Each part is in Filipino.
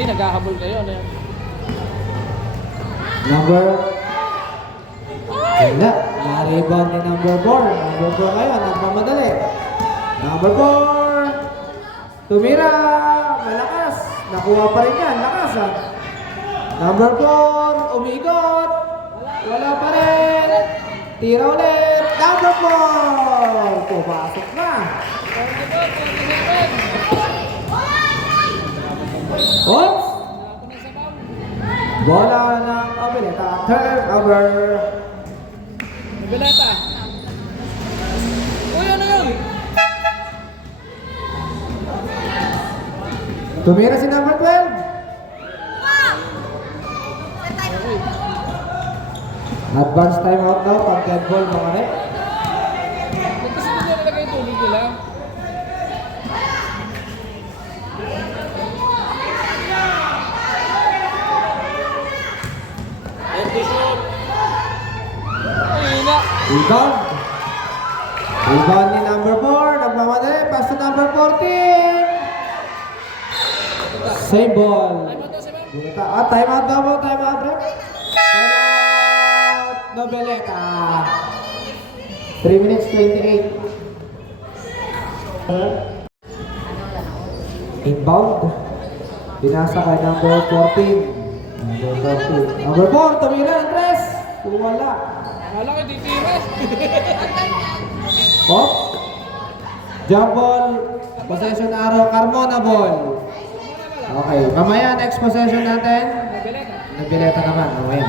Kasi naghahabol kayo. Ano yan? Number... Wala. Na-rebound ni number 4. Number 4 ngayon. Nagmamadali. Number 4. Tumira. Malakas. Nakuha pa rin yan. Lakas ha. Number 4. Umigot. Wala pa rin. Tira ulit. Number 4. Pumasok na. Oops. Bola ng Abeleta. Turnover. Abeleta. Uy, ano yun? Tumira si number 12. Advance time out daw. Pag dead ball mga rin. Kasi hindi nyo nalagay yung tubig nila. Rebound. Rebound ni number 4. Nagmamadali. Pass to number 14. Same ball. Time out daw po. Time out. Time out. Nobeleta. 3 minutes 28. Inbound. Binasa kay number 14. Number 4. Tumira ang tres. Wala. Akala ko titiras. Oh. Jump ball. Possession arrow. Carmona ball. Okay. Mamaya next possession natin. Abeleta. Nagbileta naman. Mamaya.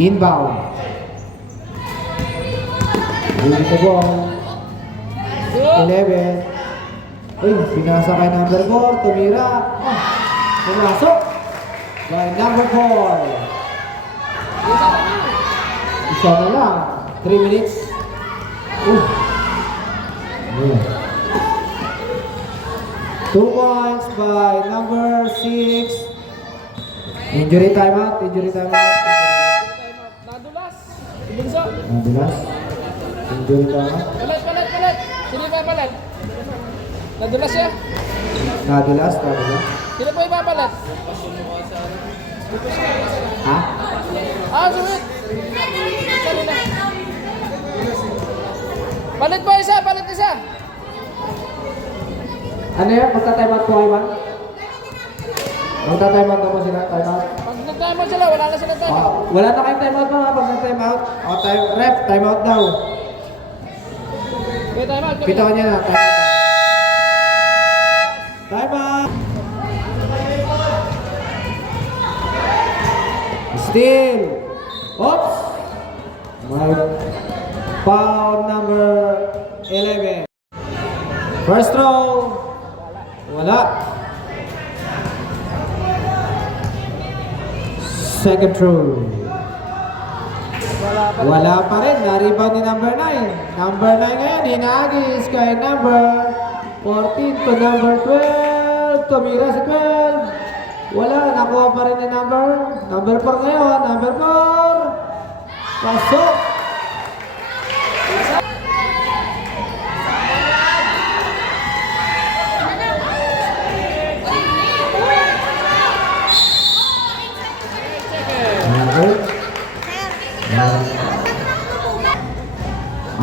Inbound. Dito ball. 11. Uy, pinasa kay number 4. Tumira. Oh. Pumasok. By number 4. Isa na lang. 3 minutes. 2 points by number 6. Injury timeout. Injury timeout. Nadulas. Ibunso. Nadulas. Injury timeout. Palit. Sino pa palit? Nadulas siya. Nadulas. Sino po ipapalit? Ha? Sumit. Palit po isa, palit isa. Ano yan? Magta-timeout po kayo ba? Magta-timeout na po sila? Timeout? Pag nag-timeout sila, wala na silang timeout. Wala na kayong timeout mga pag nag-timeout. Ref, timeout daw. Okay, timeout. Pitawan niya na. Timeout. Timeout. Still. Oops. My foul number 11. First throw. Wala. Second throw. Wala pa rin. Na-rebound ni number 9. Number 9 ngayon. Hinagis kay number 14 to number 12. Tumira si 12. Wala. Nakuha pa rin ni number 4 ngayon. Number 4. Pasok.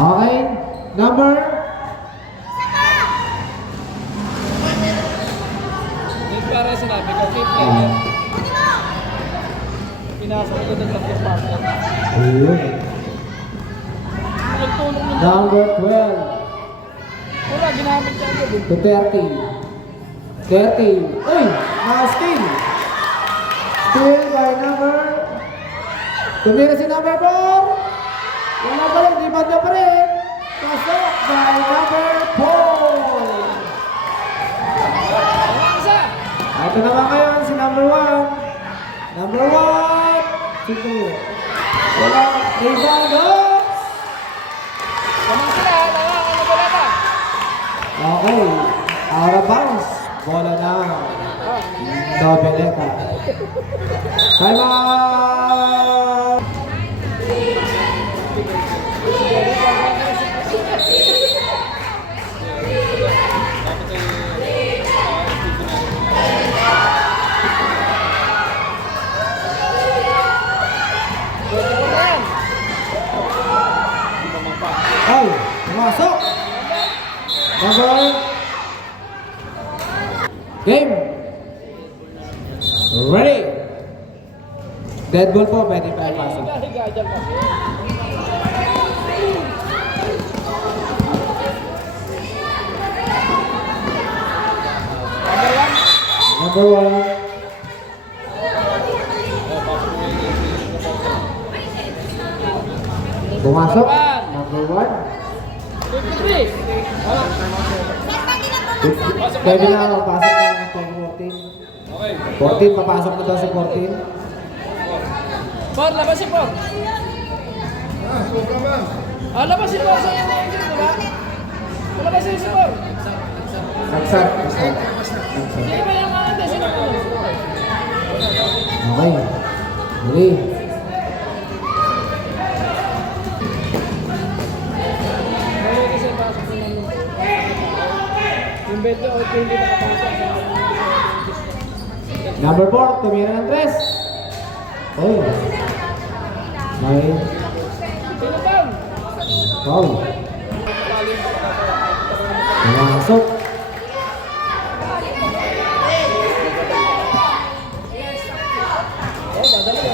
Okay. Number? Hindi para sinabi ko, keep pinasok ko doon sa partner. Ayun. Nagtulong mo. Number 12 Wala, ginamit siya agad. to 30. 30. Uy! Steal! Steal by number... Tumira si number 4. Wala pa rin. Di ba niya pa rin? Pasok by number 4. Isa! Ito naman ngayon si number 1. Number 1. Sige. Wala. Rebound. Oops! Kamang sila, ano ba lata? Okay. Out of bounds. Bola na. Nobeleta. Time out! Number. Game. Ready. Dead ball po, pwede pa ipasok. Higa dyan pa. Number 1. Pumasok. Number 1. 53. Pwede na papasok ng 14. 14, papasok na daw sa 14. Por, labas si Por. Ah, labas si Por sa iyo ngayon dito, diba? Labas si Por. Nagsak. Sino ba yung mga ante? Sino ba yung Okay. Ready. Dali kasi pasok ko lang. Yung 20 o 20 nakapasok sa Number 4, tumira ng 3. Oh. May Sino ba? foul. Pumasok.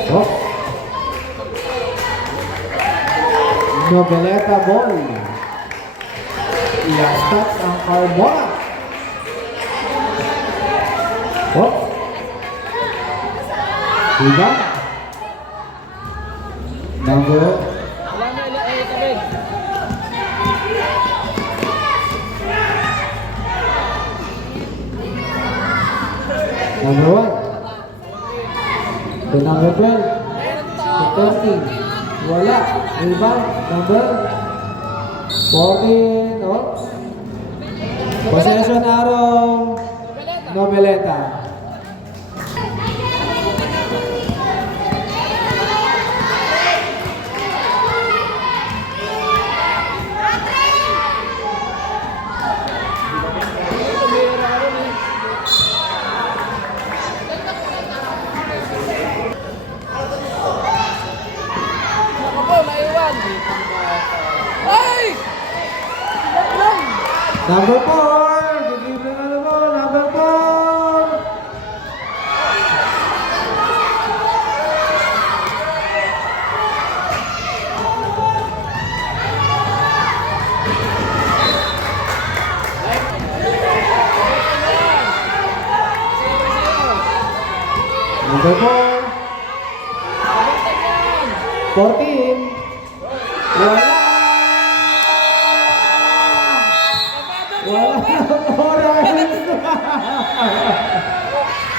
Oh. Noveleta ball. Iastas ang Carmona. Oh. Diba? Number. Wala na tabi. Number 1. The number 12. The 13. Wala. Rebound. Number 14. Oh. Possession arrow. Noveleta. Number 4. Give them another ball. Number 4. Number 4. 14. Wala. Wala. Oras.